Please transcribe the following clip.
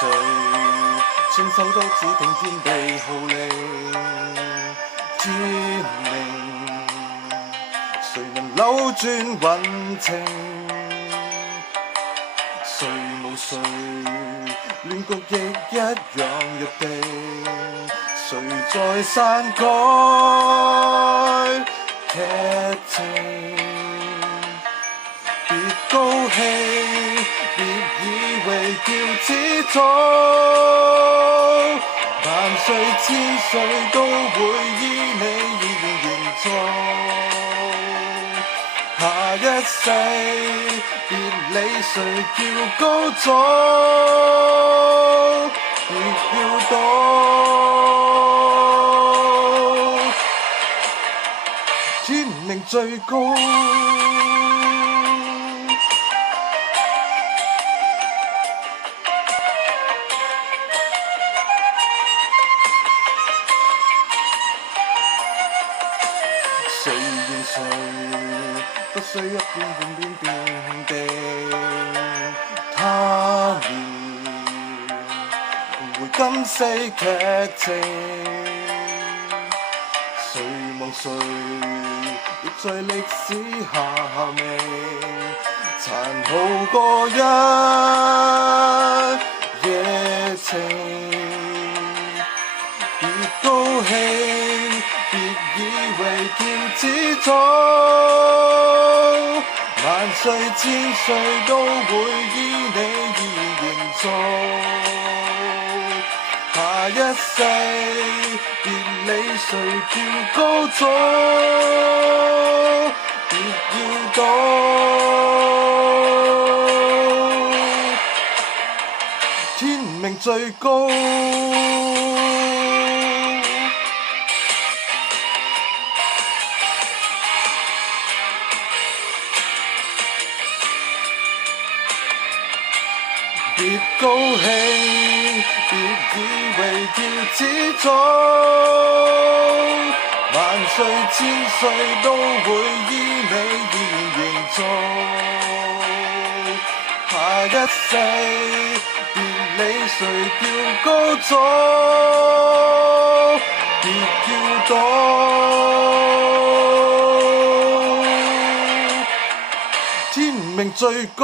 誰親手都只聽天地號令，天命誰能扭轉運程？誰無誰亂局亦一樣約定，誰在篡改劇情？別高興，別以為叫始終，萬歲千歲都會依你意願營造。下一世別理誰叫高祖，別叫到天命最高。誰言誰不需一遍遍遍地他年回今世劇情，誰望誰亦在歷史下命殘酷過一夜情，別高興，別以為叫始終，萬歲千歲都會依你意願營造。下一世別理誰叫高祖，別要到天命最高。別高興，別以為叫始終，萬歲千歲都會依你意願營造。下一世別理誰叫高祖，別叫到天命最高。